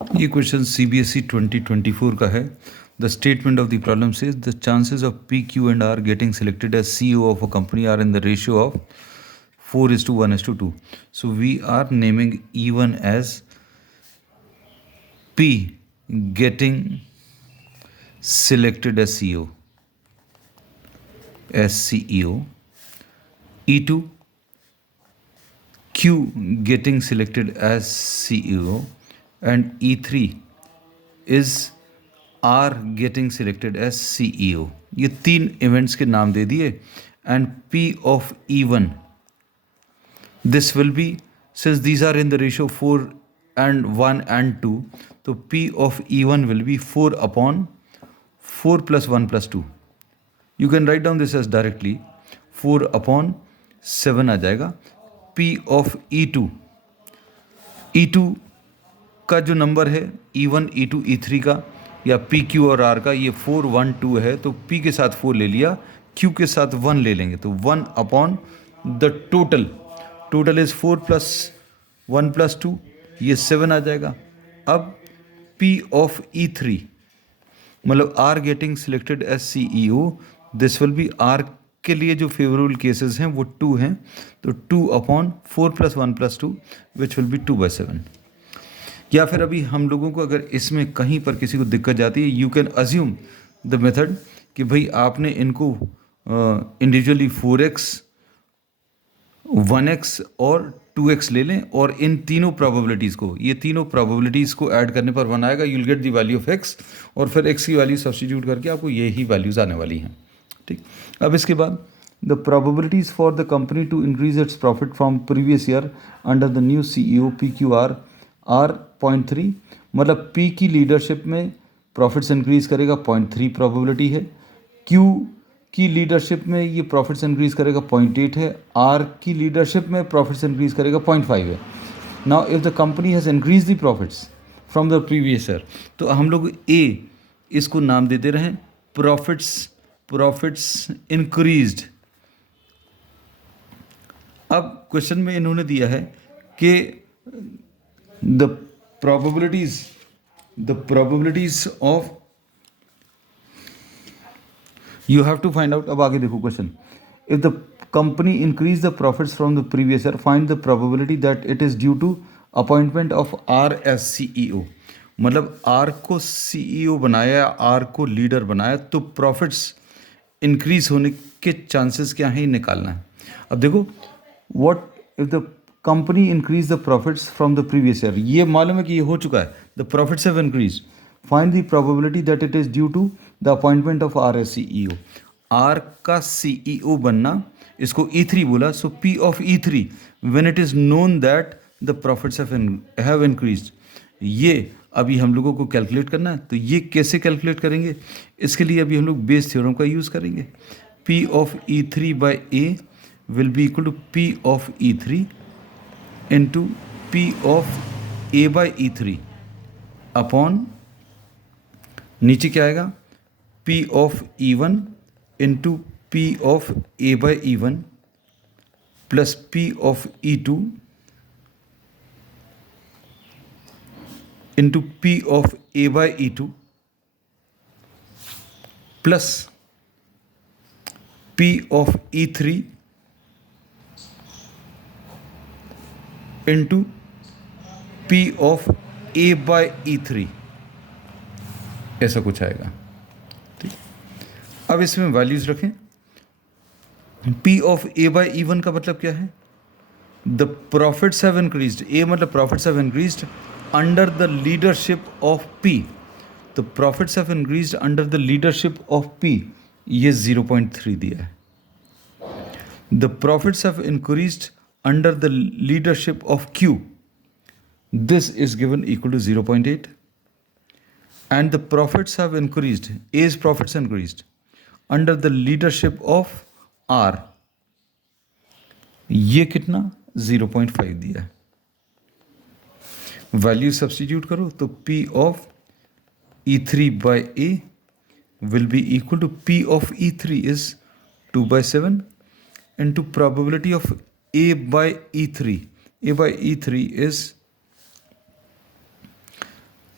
ये question CBSE 2024 का है. The statement of the problem says the chances of P, Q and R getting selected as CEO of a company are in the ratio of 4:1:2. So we are naming E1 as P getting selected as CEO, E2 Q getting selected as CEO, and E3 is R getting selected as CEO. ये 3 events के नाम दे दिए. And P of E1, this will be, since these are in the ratio 4 and 1 and 2, तो P of E1 will be 4 upon 4 plus 1 plus 2. You can write down this as directly 4 upon 7 आ जाएगा. P of E2 का जो number है E1, E2, E3 का या P, Q और R का, ये 4, 1, 2 है, तो P के साथ 4 ले लिया, Q के साथ 1 ले लेंगे, तो 1 upon the total is 4 plus 1 plus 2, ये 7 आ जाएगा. अब P ऑफ E3 मतलब R getting selected as CEO, this will be R के लिए जो फेवरेबल केसेस हैं वो 2 हैं, तो 2 upon 4 plus 1 plus 2 which will be 2/7. या फिर अभी हम लोगों को अगर इसमें कहीं पर किसी को दिक्कत जाती है, you can assume the method कि भाई आपने इनको इंडिविजुअली 4x, 1x और 2x ले लें, और इन तीनों प्रोबेबिलिटीज़ को, ये तीनों प्रोबेबिलिटीज़ को ऐड करने पर 1 आएगा. You'll get the value of x, और फिर x की वैल्यू सब्स्टिट्यूट करके आपको यही वैल्यूज़ आने वाली हैं. ठीक. अब इसके बाद the probabilities for the company to increase its profit from previous year under the new CEO PQR are 0.3, मतलब P की लीडरशिप में प्रॉफिट्स इंक्रीज करेगा 0.3 प्रोबेबिलिटी है. Q की लीडरशिप में ये प्रॉफिट्स इंक्रीज करेगा 0.8 है. R की लीडरशिप में प्रॉफिट्स इंक्रीज करेगा 0.5 है. Now if the company has increase the profits from the previous year, तो हम लोग A इसको नाम देते रहे प्रॉफिट्स इंक्रीज्ड. अब क्वेश्चन में इन्होंने दिया है कि the probabilities of, you have to find out. अब आगे देखो question. if the company increase the profits from the previous year, find the probability that it is due to appointment of R as CEO. मतलब R को CEO बनाया, R को leader बनाया, तो profits increase होने के चांसेस क्या हैं, निकालना है. अब देखो, what if the company increase the profits from the previous year, ये मालूम है कि ये हो चुका है, the profits have increase. Find the probability that it is due to the appointment of R as CEO. R का CEO बनना, इसको E3 बोला, so P of E3 when it is known that the profits have increase. ये अभी हम लोगों को calculate करना है. तो ये कैसे कैलकुलेट करेंगे, इसके लिए अभी हम लोग बेस थ्योरम का यूज़ करेंगे. P of E3 by A will be equal to P of E3 into P of A by E3 upon, नीचे क्या आएगा, P of E1 into P of A by E1 plus P of E2 into P of A by E2 plus P of E3 into P of A by E3, ऐसा कुछ आएगा. ठीक. अब इसमें values रखें. P of A by E1 का मतलब क्या है, the profits have increased. A मतलब profits have increased under the leadership of P. तो profits have increased under the leadership of P, ये 0.3 दिया है. The profits have increased under the leadership of Q, this is given equal to 0.8, and the profits have increased, A's profits increased under the leadership of R, ये कितना 0.5 दिया है. Value substitute करो तो P of E3 by A will be equal to P of E3 is 2/7 into probability of A by E3. A by E3 is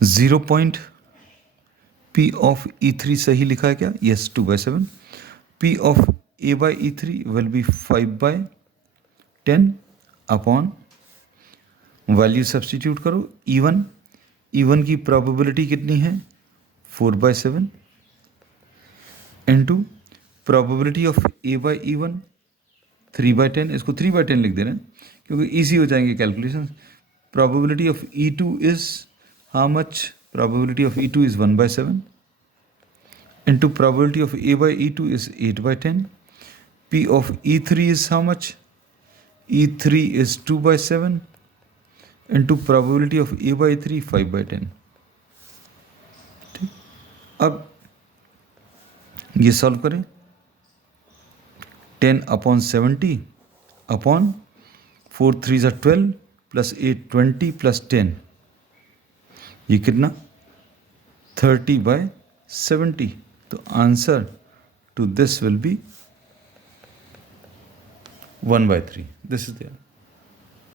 0 point P of E3 सही लिखा है क्या? Yes, 2/7. P of A by E3 will be 5/10 upon value substitute करो. E1 की probability कितनी है? 4/7 into probability of A by E1 3/10. इसको 3/10 लिख दे रहे हैं क्योंकि ईजी हो जाएंगे calculation. Probability of E2 is how much? Probability of E2 is 1/7 into probability of A by E2 is 8/10. P of E3 is how much? E3 is 2/7 into probability of A by E3 5/10. ठीक, अब ये solve करें. 10/70 upon 4 3 ज़ा 12 plus 8 20 plus 10, ये कितना? 30/70. तो answer to this will be 1/3. This is the